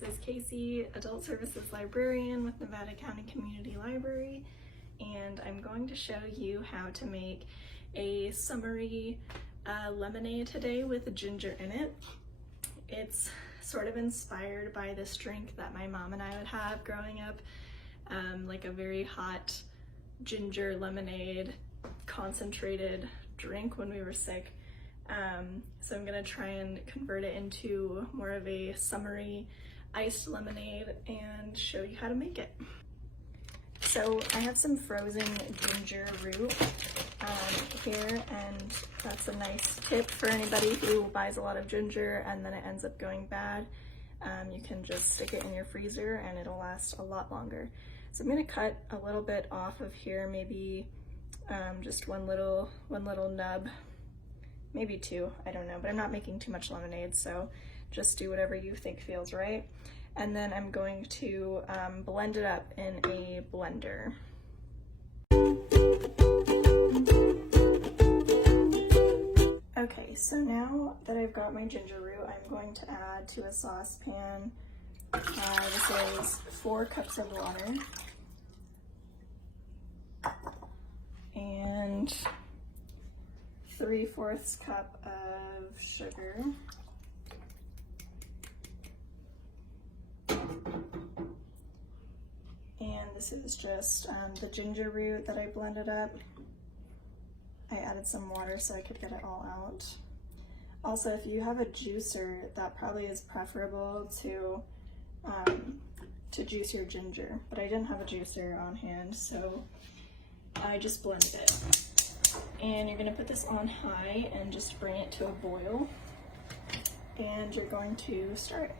this is Kacy, Adult Services Librarian with Nevada County Community Library, and I'm going to show you how to make a summery lemonade today with ginger in it. It's sort of inspired by this drink that my mom and I would have growing up, like a very hot ginger lemonade concentrated drink when we were sick. So I'm gonna try and convert it into more of a summery iced lemonade and show you how to make it. So I have some frozen ginger root here, and that's a nice tip for anybody who buys a lot of ginger and then it ends up going bad. You can just stick it in your freezer and it'll last a lot longer. So I'm gonna cut a little bit off of here, maybe just one little nub, maybe two, I don't know, but I'm not making too much lemonade, so just do whatever you think feels right. And then I'm going to blend it up in a blender. Okay, so now that I've got my ginger root, I'm going to add to a saucepan, this is 4 cups of water, and 3/4 cup of sugar, and this is just the ginger root that I blended up. I added some water so I could get it all out. Also, if you have a juicer, that probably is preferable to juice your ginger, but I didn't have a juicer on hand, so I just blended it. And you're gonna put this on high and just bring it to a boil, and you're going to start.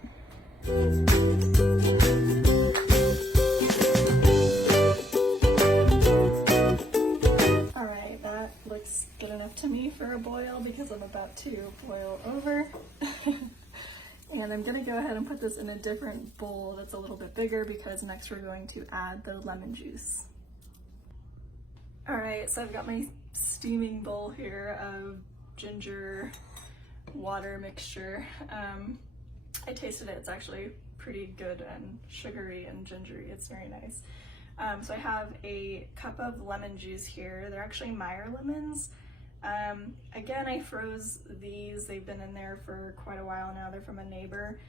Alright, that looks good enough to me for a boil because I'm about to boil over. And I'm gonna go ahead and put this in a different bowl that's a little bit bigger because next we're going to add the lemon juice. Alright, so I've got my steaming bowl here of ginger water mixture. I tasted it, it's actually pretty good and sugary and gingery, it's very nice. So I have a cup of lemon juice here. They're actually Meyer lemons. Again, I froze these, they've been in there for quite a while now, they're from a neighbor.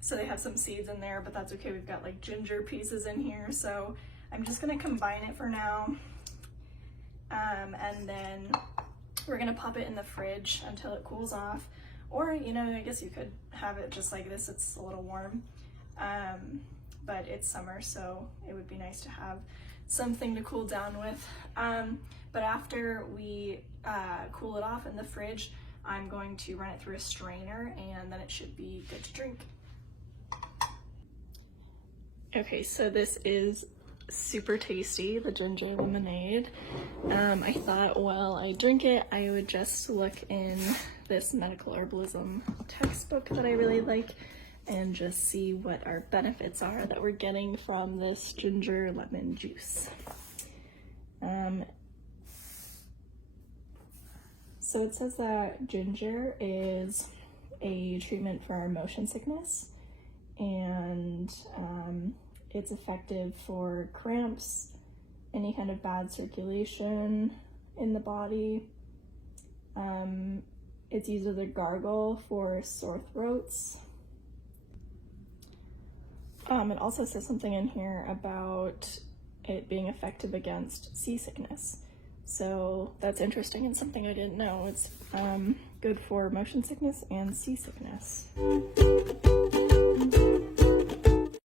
So they have some seeds in there, but that's okay, we've got like ginger pieces in here, so I'm just gonna combine it for now, and then we're gonna pop it in the fridge until it cools off. Or, you know, I guess you could have it just like this, it's a little warm, but it's summer, so it would be nice to have something to cool down with. But after we cool it off in the fridge, I'm going to run it through a strainer, and then it should be good to drink. Okay, so this is super tasty, the ginger lemonade. I thought while I drink it, I would just look in this medical herbalism textbook that I really like and just see what our benefits are that we're getting from this ginger lemon juice. So it says that ginger is a treatment for motion sickness, and it's effective for cramps, any kind of bad circulation in the body. It's used as a gargle for sore throats. It also says something in here about it being effective against seasickness. So that's interesting and something I didn't know. It's good for motion sickness and seasickness.